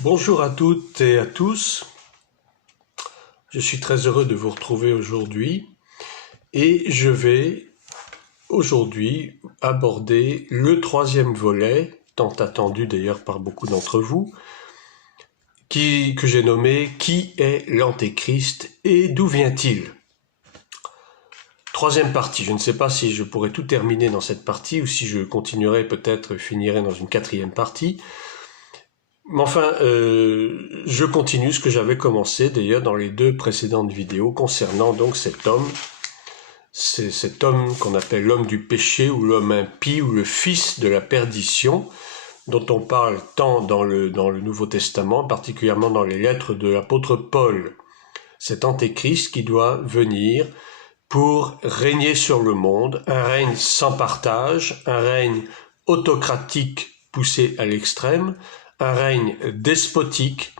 Bonjour à toutes et à tous, je suis très heureux de vous retrouver aujourd'hui et je vais aujourd'hui aborder le troisième volet, tant attendu d'ailleurs par beaucoup d'entre vous, que j'ai nommé « Qui est l'Antéchrist et d'où vient-il ?» Troisième partie, je ne sais pas si je pourrai tout terminer dans cette partie ou si je continuerai peut-être finirai dans une quatrième partie. Mais enfin, je continue ce que j'avais commencé d'ailleurs dans les deux précédentes vidéos concernant donc cet homme. C'est cet homme qu'on appelle l'homme du péché ou l'homme impie ou le fils de la perdition, dont on parle tant dans le Nouveau Testament, particulièrement dans les lettres de l'apôtre Paul. Cet antéchrist qui doit venir pour régner sur le monde, un règne sans partage, un règne autocratique poussé à l'extrême, un règne despotique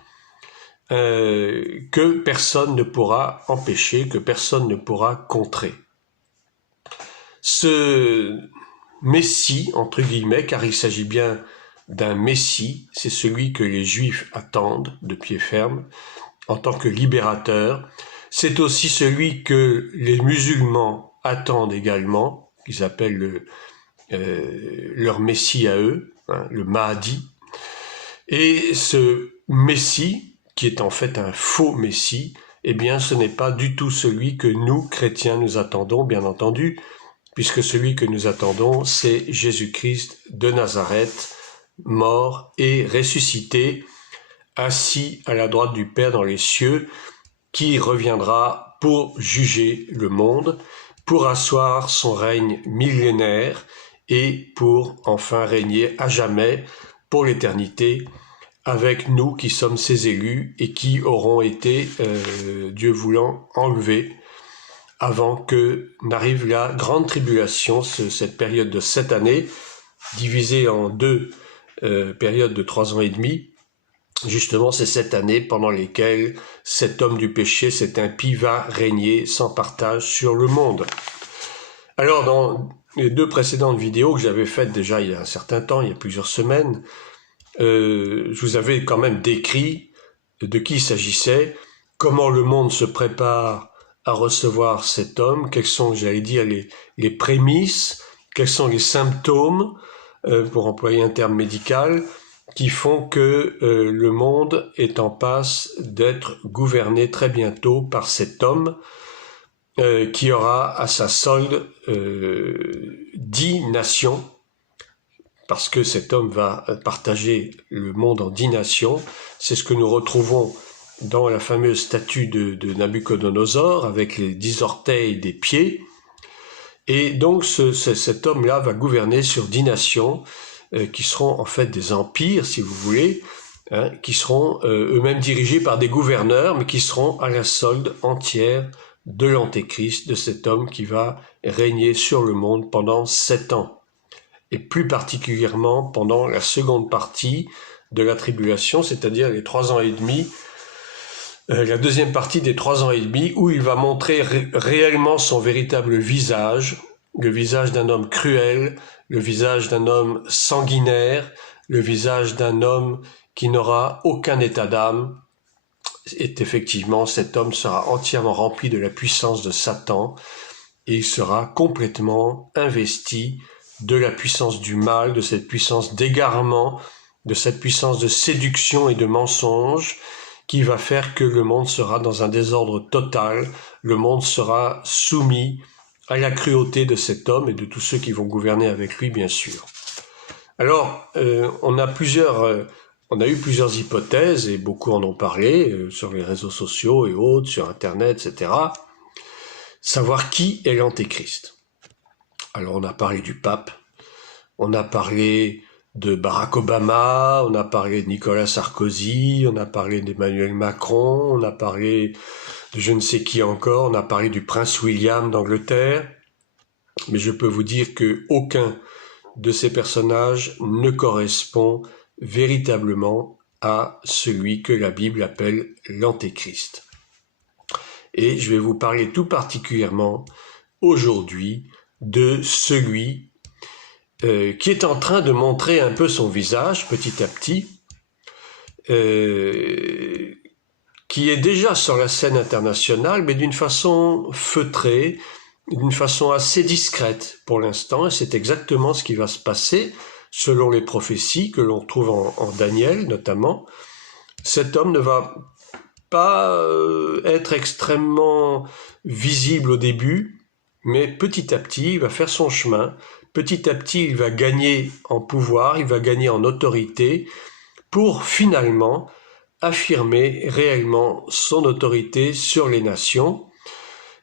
que personne ne pourra empêcher, que personne ne pourra contrer. Ce Messie, entre guillemets, car il s'agit bien d'un Messie, c'est celui que les Juifs attendent de pied ferme, en tant que libérateur. C'est aussi celui que les musulmans attendent également, qu'ils appellent leur Messie à eux, hein, le Mahdi. Et ce Messie, qui est en fait un faux Messie, eh bien ce n'est pas du tout celui que nous, chrétiens, nous attendons, bien entendu, puisque celui que nous attendons, c'est Jésus-Christ de Nazareth, mort et ressuscité, assis à la droite du Père dans les cieux, qui reviendra pour juger le monde, pour asseoir son règne millénaire et pour enfin régner à jamais pour l'éternité avec nous qui sommes ses élus et qui auront été, Dieu voulant, enlevés avant que n'arrive la grande tribulation, cette période de 7 années, divisée en deux périodes de 3 ans et demi. Justement, c'est 7 années pendant lesquelles cet homme du péché, cet impie, va régner sans partage sur le monde. Alors, dans les deux précédentes vidéos que j'avais faites déjà il y a un certain temps, il y a plusieurs semaines, je vous avais quand même décrit de qui il s'agissait, comment le monde se prépare à recevoir cet homme, quelles sont, j'allais dire, les prémices, quels sont les symptômes, pour employer un terme médical, qui font que le monde est en passe d'être gouverné très bientôt par cet homme qui aura à sa solde 10 nations, parce que cet homme va partager le monde en 10 nations. C'est ce que nous retrouvons dans la fameuse statue de Nabuchodonosor, avec les 10 orteils des pieds. Et donc cet homme-là va gouverner sur 10 nations, qui seront en fait des empires, si vous voulez, hein, qui seront eux-mêmes dirigés par des gouverneurs, mais qui seront à la solde entière de l'Antéchrist, de cet homme qui va régner sur le monde pendant 7 ans. Et plus particulièrement pendant la seconde partie de la tribulation, c'est-à-dire les 3 ans et demi, la deuxième partie des 3 ans et demi, où il va montrer réellement son véritable visage, le visage d'un homme cruel, le visage d'un homme sanguinaire, le visage d'un homme qui n'aura aucun état d'âme. Et effectivement, cet homme sera entièrement rempli de la puissance de Satan et il sera complètement investi de la puissance du mal, de cette puissance d'égarement, de cette puissance de séduction et de mensonge qui va faire que le monde sera dans un désordre total, le monde sera soumis à la cruauté de cet homme et de tous ceux qui vont gouverner avec lui, bien sûr. Alors, on a eu plusieurs hypothèses, et beaucoup en ont parlé, sur les réseaux sociaux et autres, sur Internet, etc. Savoir qui est l'Antéchrist. Alors, on a parlé du pape, on a parlé de Barack Obama, on a parlé de Nicolas Sarkozy, on a parlé d'Emmanuel Macron, on a parlé de je ne sais qui encore, on a parlé du prince William d'Angleterre, mais je peux vous dire que aucun de ces personnages ne correspond véritablement à celui que la Bible appelle l'Antéchrist. Et je vais vous parler tout particulièrement aujourd'hui de celui qui est en train de montrer un peu son visage petit à petit, qui est déjà sur la scène internationale, mais d'une façon feutrée, d'une façon assez discrète pour l'instant, et c'est exactement ce qui va se passer selon les prophéties que l'on trouve en Daniel notamment. Cet homme ne va pas être extrêmement visible au début, mais petit à petit, il va faire son chemin. Petit à petit, il va gagner en pouvoir, il va gagner en autorité pour finalement affirmer réellement son autorité sur les nations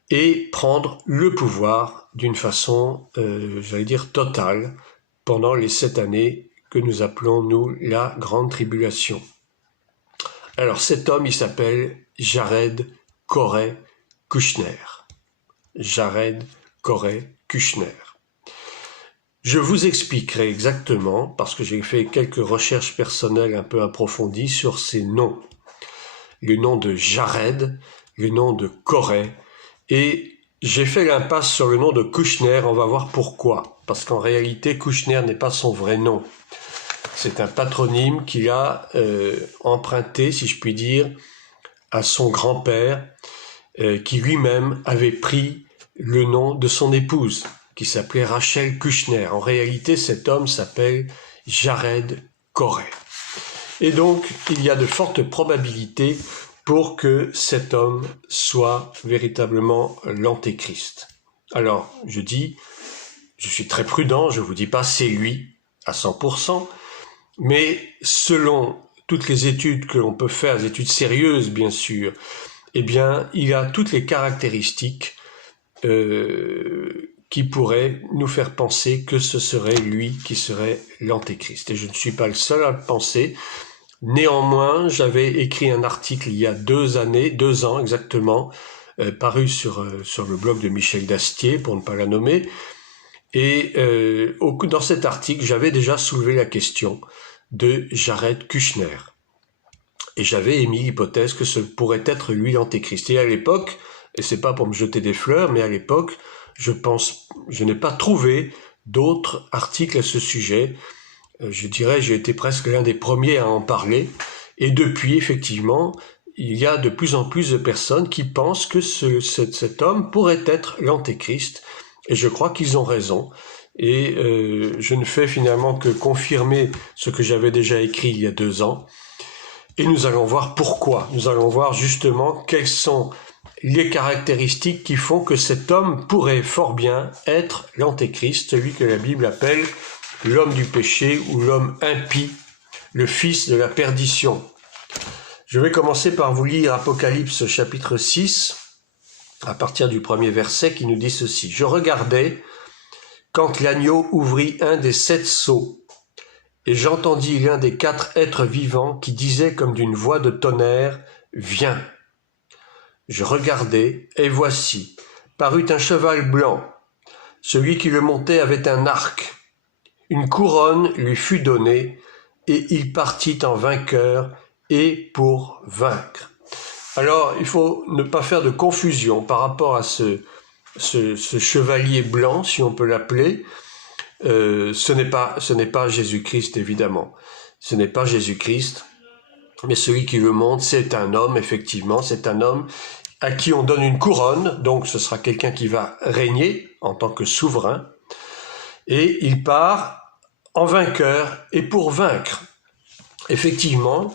et prendre le pouvoir d'une façon, j'allais dire, totale pendant les 7 années que nous appelons, nous, la Grande Tribulation. Alors cet homme, il s'appelle Jared Korey Kushner. Jared Korey Kushner. Je vous expliquerai exactement, parce que j'ai fait quelques recherches personnelles un peu approfondies sur ces noms. Le nom de Jared, le nom de Korey, et j'ai fait l'impasse sur le nom de Kushner, on va voir pourquoi. Parce qu'en réalité, Kushner n'est pas son vrai nom. C'est un patronyme qu'il a emprunté, si je puis dire, à son grand-père, qui lui-même avait pris le nom de son épouse, qui s'appelait Rachel Kushner. En réalité, cet homme s'appelle Jared Korey. Et donc, il y a de fortes probabilités pour que cet homme soit véritablement l'antéchrist. Alors, je suis très prudent, je vous dis pas c'est lui à 100%, mais selon toutes les études que l'on peut faire, les études sérieuses bien sûr, eh bien, il a toutes les caractéristiques qui pourraient nous faire penser que ce serait lui qui serait l'antéchrist. Et je ne suis pas le seul à le penser. Néanmoins, j'avais écrit un article il y a 2 ans exactement, paru sur le blog de Michel Dastier, pour ne pas la nommer. Et dans cet article, j'avais déjà soulevé la question de Jared Kushner. Et j'avais émis l'hypothèse que ce pourrait être lui l'antéchrist. Et à l'époque, et c'est pas pour me jeter des fleurs, mais à l'époque, je n'ai pas trouvé d'autres articles à ce sujet. Je dirais, j'ai été presque l'un des premiers à en parler. Et depuis, effectivement, il y a de plus en plus de personnes qui pensent que cet homme pourrait être l'antéchrist. Et je crois qu'ils ont raison. Et je ne fais finalement que confirmer ce que j'avais déjà écrit il y a 2 ans. Et nous allons voir pourquoi. Nous allons voir justement quelles sont les caractéristiques qui font que cet homme pourrait fort bien être l'antéchrist, celui que la Bible appelle l'homme du péché ou l'homme impie, le fils de la perdition. Je vais commencer par vous lire Apocalypse chapitre 6, à partir du 1er verset qui nous dit ceci. « Je regardais quand l'agneau ouvrit un des 7 sceaux, et j'entendis l'un des 4 êtres vivants qui disait comme d'une voix de tonnerre, « Viens !» Je regardai, et voici, parut un cheval blanc. Celui qui le montait avait un arc. Une couronne lui fut donnée, et il partit en vainqueur et pour vaincre. Alors, il faut ne pas faire de confusion par rapport à ce chevalier blanc, si on peut l'appeler. Ce n'est pas Jésus-Christ, évidemment. Ce n'est pas Jésus-Christ, mais celui qui le monte, c'est un homme, effectivement, c'est un homme à qui on donne une couronne, donc ce sera quelqu'un qui va régner en tant que souverain, et il part en vainqueur et pour vaincre. Effectivement,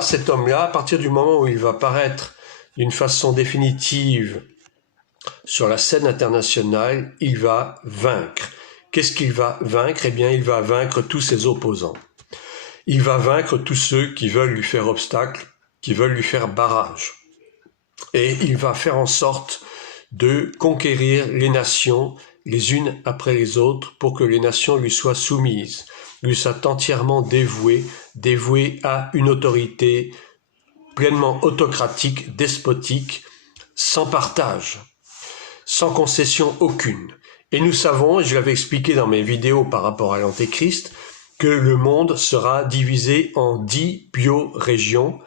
cet homme-là, à partir du moment où il va paraître d'une façon définitive sur la scène internationale, il va vaincre. Qu'est-ce qu'il va vaincre? Eh bien, il va vaincre tous ses opposants. Il va vaincre tous ceux qui veulent lui faire obstacle, qui veulent lui faire barrage. Et il va faire en sorte de conquérir les nations les unes après les autres pour que les nations lui soient soumises, lui soient entièrement dévouées à une autorité pleinement autocratique, despotique, sans partage, sans concession aucune. Et nous savons, et je l'avais expliqué dans mes vidéos par rapport à l'Antéchrist, que le monde sera divisé en 10 biorégions.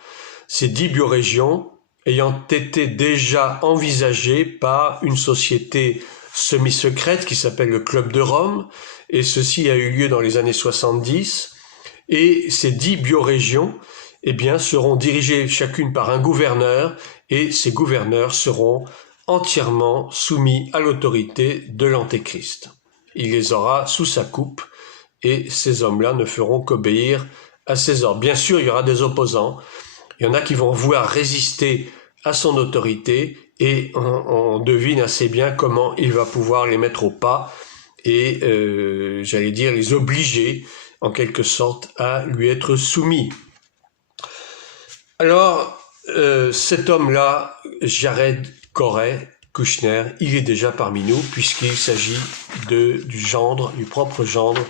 Ces 10 biorégions ayant été déjà envisagées par une société semi-secrète qui s'appelle le Club de Rome, et ceci a eu lieu dans les années 70, et ces 10 biorégions eh bien, seront dirigées chacune par un gouverneur, et ces gouverneurs seront entièrement soumis à l'autorité de l'Antéchrist. Il les aura sous sa coupe, et ces hommes-là ne feront qu'obéir à ses ordres. Bien sûr, il y aura des opposants, il y en a qui vont vouloir résister à son autorité, et on devine assez bien comment il va pouvoir les mettre au pas, et j'allais dire les obliger en quelque sorte à lui être soumis. Alors, cet homme-là, Jared Kushner, il est déjà parmi nous puisqu'il s'agit du propre gendre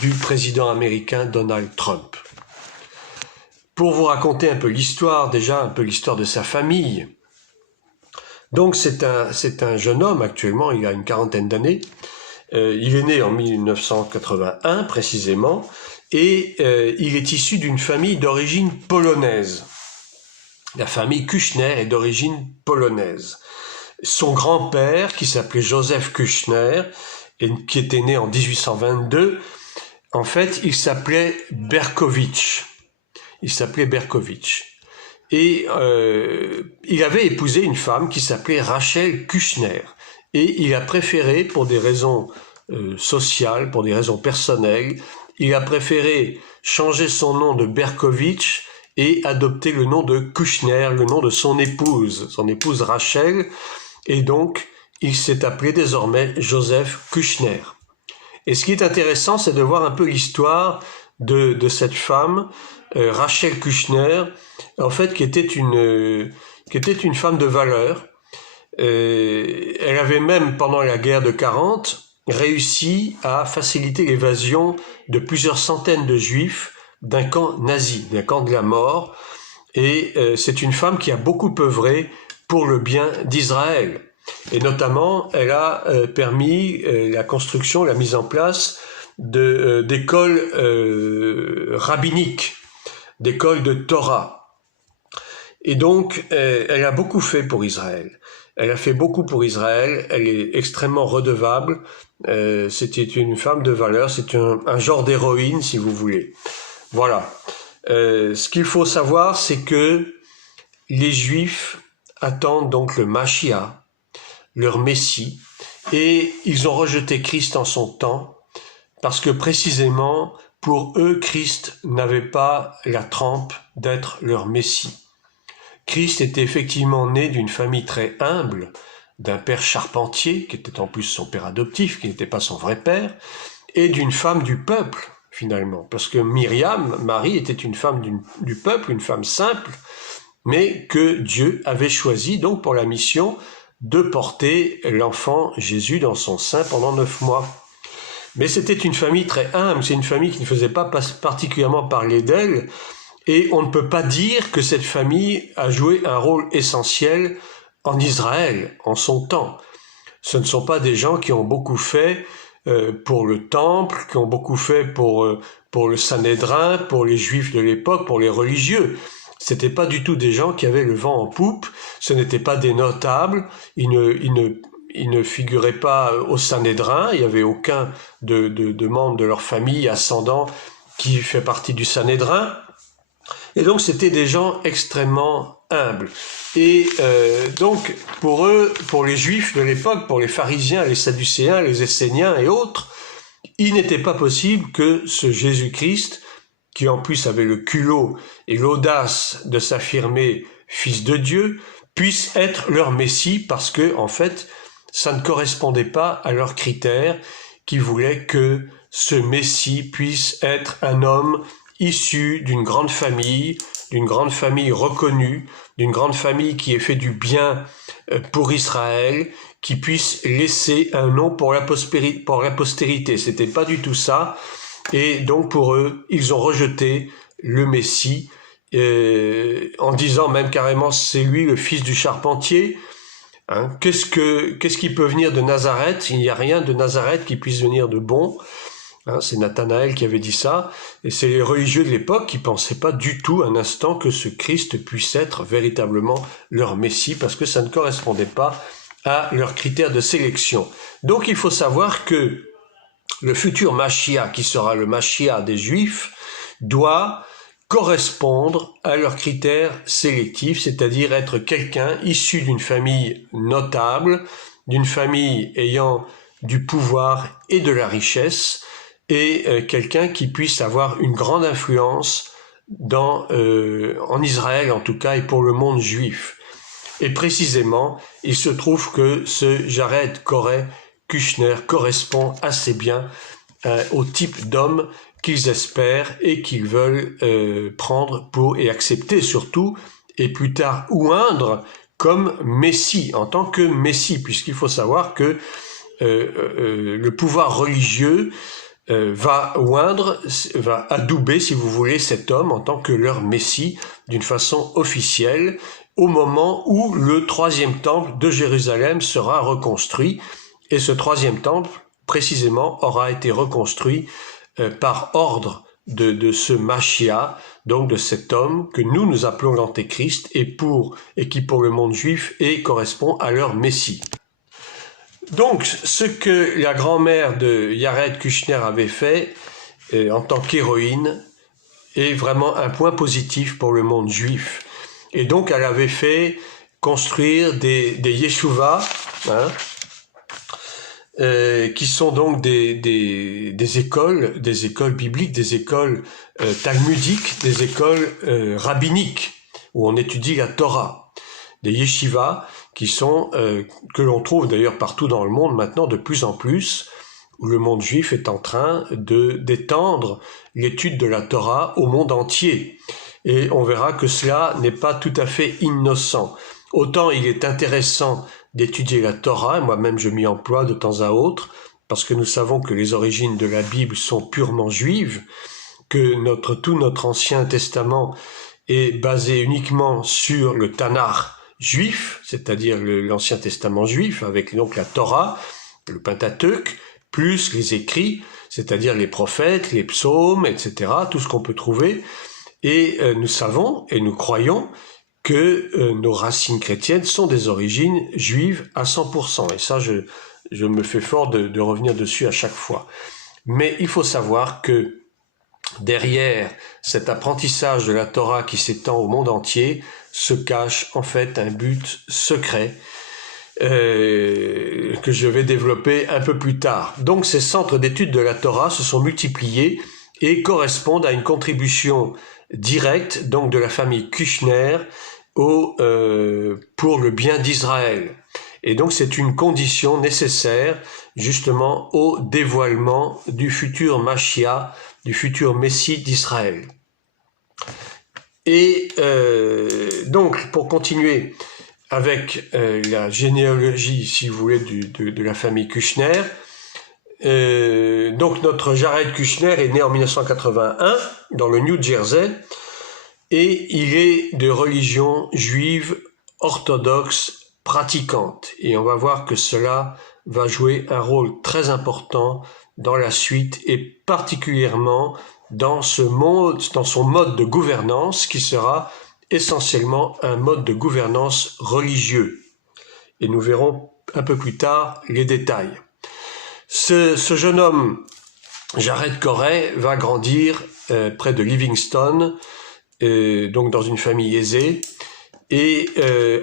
du président américain Donald Trump. Pour vous raconter un peu l'histoire, déjà un peu l'histoire de sa famille. Donc c'est un jeune homme actuellement, il a une quarantaine d'années. Il est né en 1981 précisément, et il est issu d'une famille d'origine polonaise. La famille Kushner est d'origine polonaise. Son grand-père, qui s'appelait Joseph Kushner, et qui était né en 1822, en fait, il s'appelait Berkowitz. Et il avait épousé une femme qui s'appelait Rachel Kushner. Et il a préféré, pour des raisons sociales, pour des raisons personnelles, il a préféré changer son nom de Berkowitz et adopter le nom de Kushner, le nom de son épouse Rachel, et donc il s'est appelé désormais Joseph Kushner. Et ce qui est intéressant, c'est de voir un peu l'histoire de cette femme, Rachel Kushner, en fait, qui était une femme de valeur. Elle avait même, pendant la guerre de 40, réussi à faciliter l'évasion de plusieurs centaines de juifs d'un camp nazi, d'un camp de la mort, et c'est une femme qui a beaucoup œuvré pour le bien d'Israël. Et notamment, elle a permis la construction, la mise en place d'écoles rabbiniques, d'écoles de Torah. Et donc, elle a beaucoup fait pour Israël. Elle a fait beaucoup pour Israël, elle est extrêmement redevable, c'était une femme de valeur, c'est un genre d'héroïne, si vous voulez. Voilà. Ce qu'il faut savoir, c'est que les Juifs attendent donc le Mashiach, leur Messie, et ils ont rejeté Christ en son temps, parce que précisément, pour eux, Christ n'avait pas la trempe d'être leur Messie. Christ était effectivement né d'une famille très humble, d'un père charpentier, qui était en plus son père adoptif, qui n'était pas son vrai père, et d'une femme du peuple, finalement. Parce que Myriam, Marie, était une femme du peuple, une femme simple, mais que Dieu avait choisi donc pour la mission de porter l'enfant Jésus dans son sein pendant 9 mois. Mais c'était une famille très humble, c'est une famille qui ne faisait pas particulièrement parler d'elle, et on ne peut pas dire que cette famille a joué un rôle essentiel en Israël, en son temps. Ce ne sont pas des gens qui ont beaucoup fait pour le temple, qui ont beaucoup fait pour le Sanhédrin, pour les Juifs de l'époque, pour les religieux. C'était pas du tout des gens qui avaient le vent en poupe, ce n'étaient pas des notables, ils ne figuraient pas au Sanhédrin, il n'y avait aucun de membres de leur famille ascendant qui fait partie du Sanhédrin. Et donc c'était des gens extrêmement humbles. Et donc pour eux, pour les Juifs de l'époque, pour les pharisiens, les sadducéens, les esséniens et autres, il n'était pas possible que ce Jésus-Christ, qui en plus avait le culot et l'audace de s'affirmer fils de Dieu, puisse être leur Messie, parce que en fait, ça ne correspondait pas à leurs critères, qui voulaient que ce Messie puisse être un homme issu d'une grande famille reconnue, d'une grande famille qui ait fait du bien pour Israël, qui puisse laisser un nom pour la postérité. C'était pas du tout ça. Et donc pour eux, ils ont rejeté le Messie, en disant même carrément c'est lui le fils du charpentier. Hein, qu'est-ce qui peut venir de Nazareth? Il n'y a rien de Nazareth qui puisse venir de bon. Hein, c'est Nathanaël qui avait dit ça, et c'est les religieux de l'époque qui pensaient pas du tout un instant que ce Christ puisse être véritablement leur Messie, parce que ça ne correspondait pas à leurs critères de sélection. Donc il faut savoir que le futur Mashiach, qui sera le Mashiach des Juifs, doit correspondre à leurs critères sélectifs, c'est-à-dire être quelqu'un issu d'une famille notable, d'une famille ayant du pouvoir et de la richesse, et quelqu'un qui puisse avoir une grande influence en Israël en tout cas et pour le monde juif. Et précisément, il se trouve que ce Jared Korey Kushner correspond assez bien au type d'homme qu'ils espèrent et qu'ils veulent prendre pour et accepter surtout, et plus tard oindre comme Messie, en tant que Messie, puisqu'il faut savoir que le pouvoir religieux va adouber, si vous voulez, cet homme en tant que leur Messie d'une façon officielle au moment où le troisième temple de Jérusalem sera reconstruit. Et ce troisième temple, précisément, aura été reconstruit par ordre de ce Mashiach, donc de cet homme que nous appelons l'Antéchrist, et qui pour le monde juif correspond à leur Messie. Donc, ce que la grand-mère de Jared Kushner avait fait en tant qu'héroïne est vraiment un point positif pour le monde juif. Et donc, elle avait fait construire des yeshuvas, qui sont donc des écoles bibliques, des écoles talmudiques, des écoles rabbiniques, où on étudie la Torah, des yeshivas qui sont que l'on trouve d'ailleurs partout dans le monde maintenant de plus en plus, où le monde juif est en train d'étendre l'étude de la Torah au monde entier. Et on verra que cela n'est pas tout à fait innocent. Autant il est intéressant d'étudier la Torah, moi-même je m'y emploie de temps à autre, parce que nous savons que les origines de la Bible sont purement juives, que tout notre Ancien Testament est basé uniquement sur le Tanakh juif, c'est-à-dire l'Ancien Testament juif, avec donc la Torah, le Pentateuque, plus les écrits, c'est-à-dire les prophètes, les psaumes, etc., tout ce qu'on peut trouver. Et nous savons et nous croyons que nos racines chrétiennes sont des origines juives à 100%. Et ça, je me fais fort de revenir dessus à chaque fois. Mais il faut savoir que derrière cet apprentissage de la Torah qui s'étend au monde entier se cache en fait un but secret que je vais développer un peu plus tard. Donc ces centres d'études de la Torah se sont multipliés et correspondent à une contribution directe donc de la famille Kushner pour le bien d'Israël. Et donc c'est une condition nécessaire justement au dévoilement du futur Mashiach, du futur Messie d'Israël. Et donc pour continuer avec la généalogie, si vous voulez, de la famille Kushner, donc notre Jared Kushner est né en 1981 dans le New Jersey et il est de religion juive orthodoxe pratiquante. Et on va voir que cela va jouer un rôle très important dans la suite et particulièrement dans son mode de gouvernance qui sera essentiellement un mode de gouvernance religieux. Et nous verrons un peu plus tard les détails. Ce jeune homme, Jared Korey, va grandir près de Livingston, donc dans une famille aisée. Et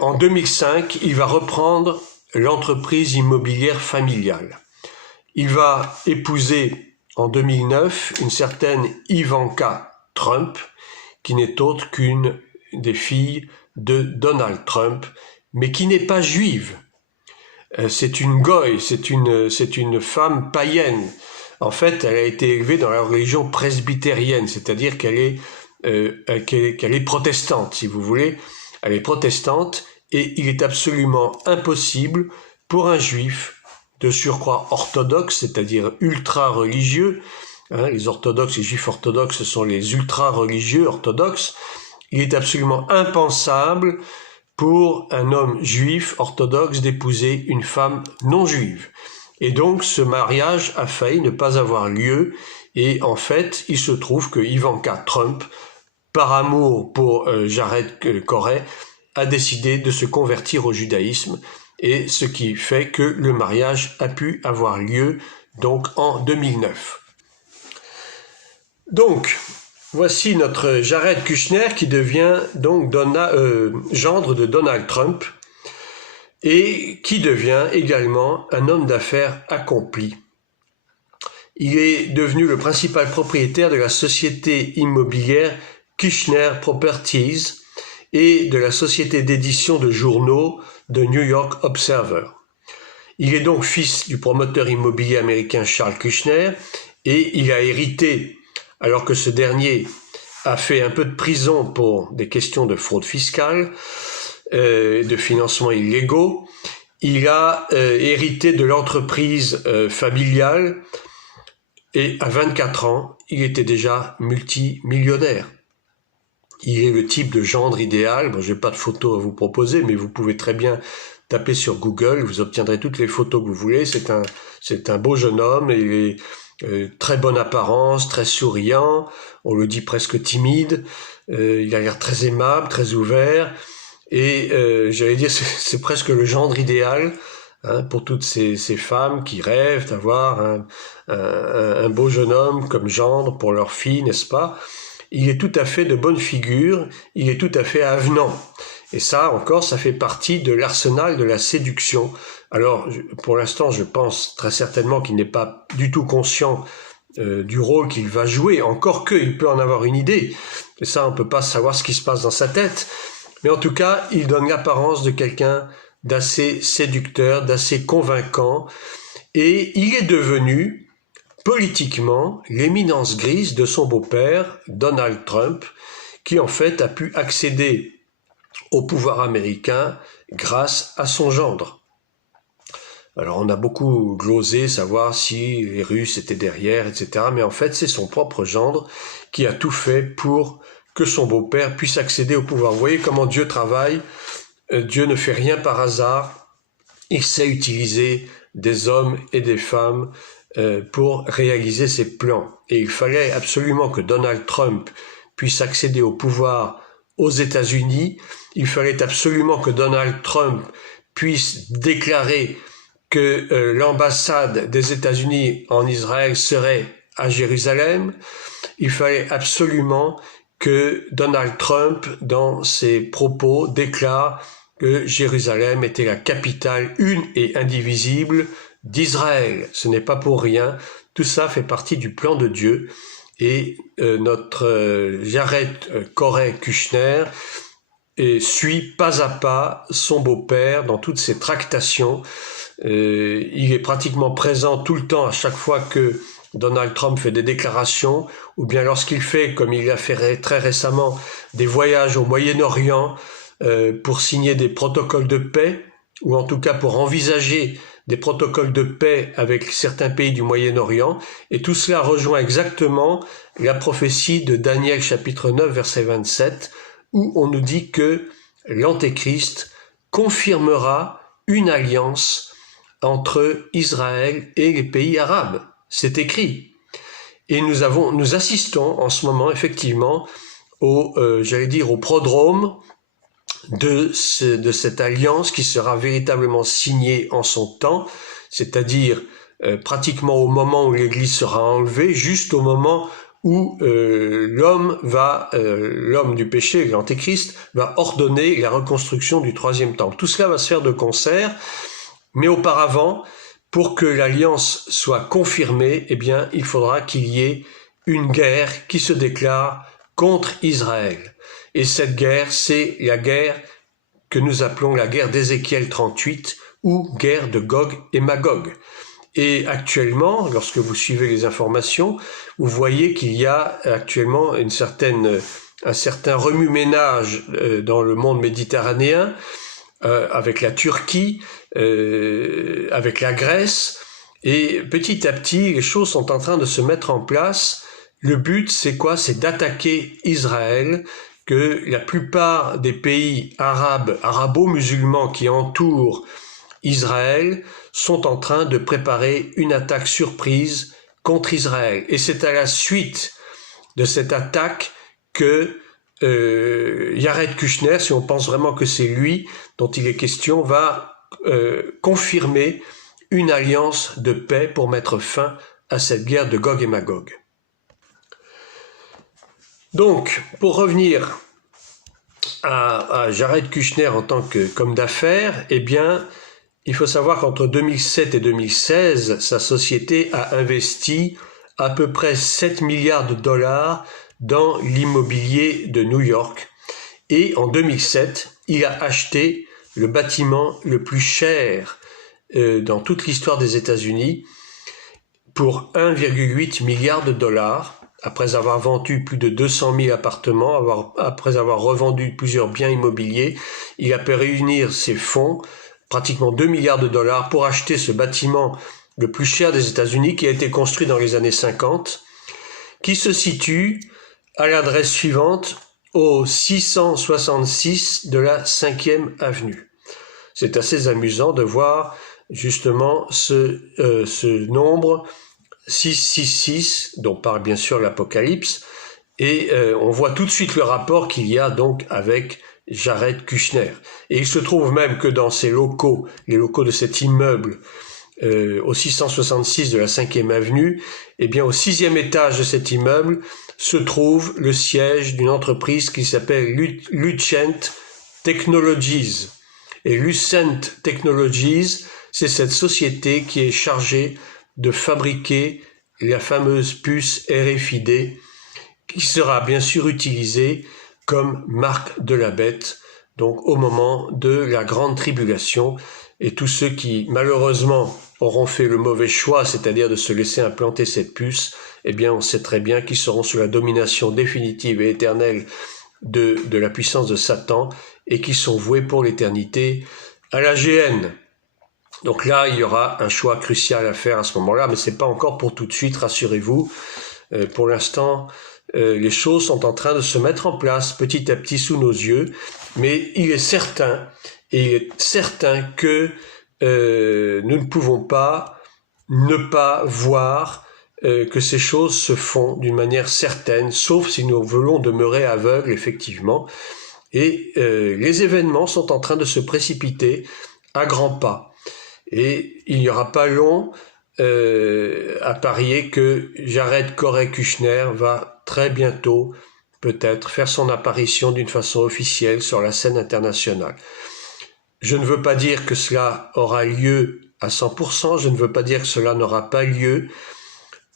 en 2005, il va reprendre l'entreprise immobilière familiale. Il va épouser en 2009 une certaine Ivanka Trump, qui n'est autre qu'une des filles de Donald Trump, mais qui n'est pas juive. C'est une goy, c'est une femme païenne. En fait, elle a été élevée dans la religion presbytérienne, c'est-à-dire qu'elle est protestante, si vous voulez. Elle est protestante et il est absolument impossible pour un juif de surcroît orthodoxe, c'est-à-dire ultra-religieux, les orthodoxes, les juifs orthodoxes, ce sont les ultra-religieux orthodoxes, il est absolument impensable pour un homme juif orthodoxe d'épouser une femme non juive. Et donc ce mariage a failli ne pas avoir lieu et en fait il se trouve que Ivanka Trump, par amour pour Jared Korey, a décidé de se convertir au judaïsme et ce qui fait que le mariage a pu avoir lieu donc en 2009. Donc Voici notre Jared Kushner qui devient donc gendre de Donald Trump et qui devient également un homme d'affaires accompli. Il est devenu le principal propriétaire de la société immobilière Kushner Properties et de la société d'édition de journaux de New York Observer. Il est donc fils du promoteur immobilier américain Charles Kushner et il a hérité, alors que ce dernier a fait un peu de prison pour des questions de fraude fiscale, de financement illégaux, il a hérité de l'entreprise familiale et à 24 ans, il était déjà multimillionnaire. Il est le type de gendre idéal. Bon, je n'ai pas de photos à vous proposer, mais vous pouvez très bien taper sur Google, vous obtiendrez toutes les photos que vous voulez. C'est un beau jeune homme, il est très bonne apparence, très souriant, on le dit presque timide, il a l'air très aimable, très ouvert, et j'allais dire c'est presque le gendre idéal pour toutes ces femmes qui rêvent d'avoir un beau jeune homme comme gendre pour leur fille, n'est-ce pas? Il est tout à fait de bonne figure, il est tout à fait avenant. Et ça, encore, ça fait partie de l'arsenal de la séduction. Alors, pour l'instant, je pense très certainement qu'il n'est pas du tout conscient du rôle qu'il va jouer, encore qu'il peut en avoir une idée. Et ça, on ne peut pas savoir ce qui se passe dans sa tête. Mais en tout cas, il donne l'apparence de quelqu'un d'assez séducteur, d'assez convaincant. Et il est devenu, politiquement, l'éminence grise de son beau-père, Donald Trump, qui en fait a pu accéder au pouvoir américain grâce à son gendre. Alors on a beaucoup glosé savoir si les Russes étaient derrière, etc. Mais en fait c'est son propre gendre qui a tout fait pour que son beau-père puisse accéder au pouvoir. Vous voyez comment Dieu travaille. Dieu ne fait rien par hasard. Il sait utiliser des hommes et des femmes pour réaliser ses plans. Et il fallait absolument que Donald Trump puisse accéder au pouvoir aux États-Unis. Il fallait absolument que Donald Trump puisse déclarer que l'ambassade des États-Unis en Israël serait à Jérusalem. Il fallait absolument que Donald Trump, dans ses propos, déclare que Jérusalem était la capitale une et indivisible d'Israël. Ce n'est pas pour rien. Tout ça fait partie du plan de Dieu. Et notre Jared Corey Kushner suit pas à pas son beau-père dans toutes ses tractations. Il est pratiquement présent tout le temps à chaque fois que Donald Trump fait des déclarations, ou bien lorsqu'il fait, comme il l'a fait très récemment, des voyages au Moyen-Orient pour signer des protocoles de paix, ou en tout cas pour envisager des protocoles de paix avec certains pays du Moyen-Orient, et tout cela rejoint exactement la prophétie de Daniel chapitre 9 verset 27, où on nous dit que l'Antéchrist confirmera une alliance entre Israël et les pays arabes. C'est écrit. Et nous assistons en ce moment effectivement au prodrome de cette alliance qui sera véritablement signée en son temps, c'est-à-dire pratiquement au moment où l'Église sera enlevée, juste au moment où l'homme du péché, l'Antéchrist, va ordonner la reconstruction du troisième temple. Tout cela va se faire de concert, mais auparavant, pour que l'alliance soit confirmée, eh bien, il faudra qu'il y ait une guerre qui se déclare contre Israël. Et cette guerre, c'est la guerre que nous appelons la guerre d'Ézéchiel 38 ou guerre de Gog et Magog. Et actuellement, lorsque vous suivez les informations, vous voyez qu'il y a actuellement un certain remue-ménage dans le monde méditerranéen, avec la Turquie, avec la Grèce, et petit à petit, les choses sont en train de se mettre en place. Le but, c'est quoi? C'est d'attaquer Israël, que la plupart des pays arabes, arabo-musulmans qui entourent Israël sont en train de préparer une attaque surprise contre Israël. Et c'est à la suite de cette attaque que Jared Kushner, si on pense vraiment que c'est lui dont il est question, va confirmer une alliance de paix pour mettre fin à cette guerre de Gog et Magog. Donc, pour revenir à Jared Kushner en tant qu'homme d'affaires, eh bien, il faut savoir qu'entre 2007 et 2016, sa société a investi à peu près 7 milliards de dollars dans l'immobilier de New York. Et en 2007, il a acheté le bâtiment le plus cher dans toute l'histoire des États-Unis pour 1,8 milliard de dollars, après avoir vendu plus de 200 000 appartements, après avoir revendu plusieurs biens immobiliers. Il a pu réunir ses fonds, pratiquement 2 milliards de dollars, pour acheter ce bâtiment le plus cher des États-Unis, qui a été construit dans les années 50, qui se situe à l'adresse suivante, au 666 de la 5e avenue. C'est assez amusant de voir justement ce nombre 666, dont parle bien sûr l'Apocalypse, et on voit tout de suite le rapport qu'il y a donc avec Jared Kushner. Et il se trouve même que dans ces locaux, les locaux de cet immeuble, au 666 de la 5e avenue, eh bien au 6e étage de cet immeuble se trouve le siège d'une entreprise qui s'appelle Lucent Technologies. Et Lucent Technologies, c'est cette société qui est chargée de fabriquer la fameuse puce RFID qui sera bien sûr utilisée comme marque de la bête, donc au moment de la grande tribulation. Et tous ceux qui, malheureusement, auront fait le mauvais choix, c'est-à-dire de se laisser implanter cette puce, eh bien, on sait très bien qu'ils seront sous la domination définitive et éternelle de la puissance de Satan et qui sont voués pour l'éternité à la géhenne. Donc là, il y aura un choix crucial à faire à ce moment-là, mais c'est pas encore pour tout de suite, rassurez-vous. Pour l'instant, les choses sont en train de se mettre en place petit à petit sous nos yeux, mais il est certain que nous ne pouvons pas ne pas voir que ces choses se font d'une manière certaine, sauf si nous voulons demeurer aveugles, effectivement. Et les événements sont en train de se précipiter à grands pas. Et il n'y aura pas long à parier que Jared Corey Kushner va très bientôt peut-être faire son apparition d'une façon officielle sur la scène internationale. Je ne veux pas dire que cela aura lieu à 100%, je ne veux pas dire que cela n'aura pas lieu,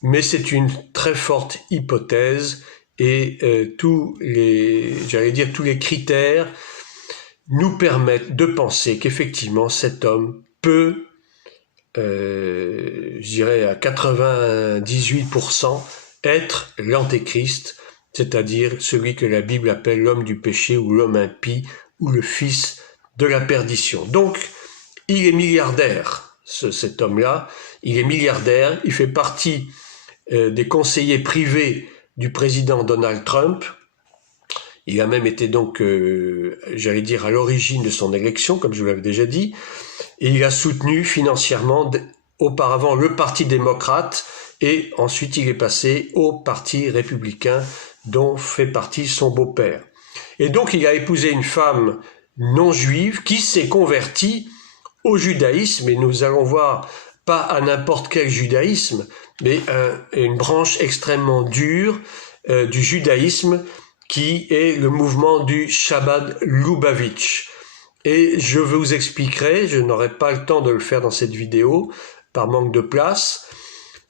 mais c'est une très forte hypothèse et tous les critères nous permettent de penser qu'effectivement cet homme peut, je dirais à 98%, être l'antéchrist, c'est-à-dire celui que la Bible appelle l'homme du péché ou l'homme impie ou le fils de la perdition. Donc, il est milliardaire, cet homme-là, il est milliardaire, il fait partie des conseillers privés du président Donald Trump. Il a même été donc, j'allais dire, à l'origine de son élection, comme je vous l'avais déjà dit, et il a soutenu financièrement auparavant le Parti démocrate, et ensuite il est passé au Parti républicain, dont fait partie son beau-père. Et donc il a épousé une femme non juive qui s'est convertie au judaïsme, et nous allons voir, pas à n'importe quel judaïsme, mais une branche extrêmement dure du judaïsme, qui est le mouvement du Chabad Lubavitch. Et je vous expliquerai, je n'aurai pas le temps de le faire dans cette vidéo, par manque de place,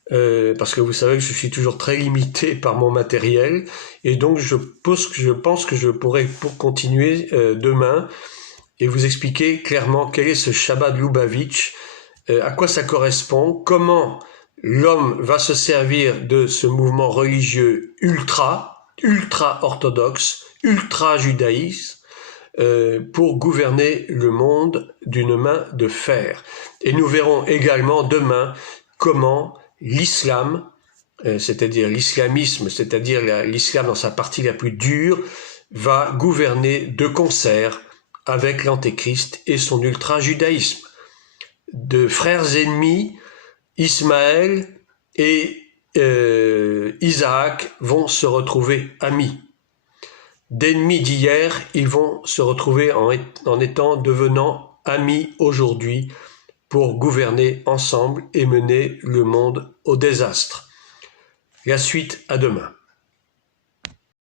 parce que vous savez que je suis toujours très limité par mon matériel, et donc je pense que je pourrai continuer demain, et vous expliquer clairement quel est ce Chabad Lubavitch, à quoi ça correspond, comment l'homme va se servir de ce mouvement religieux ultra-orthodoxe, ultra-judaïsme, pour gouverner le monde d'une main de fer. Et nous verrons également demain comment l'islam, c'est-à-dire l'islamisme, c'est-à-dire l'islam dans sa partie la plus dure, va gouverner de concert avec l'antéchrist et son ultra-judaïsme. De frères ennemis, Ismaël et Isaac vont se retrouver amis. D'ennemis d'hier, ils vont se retrouver en devenant amis aujourd'hui pour gouverner ensemble et mener le monde au désastre. La suite à demain.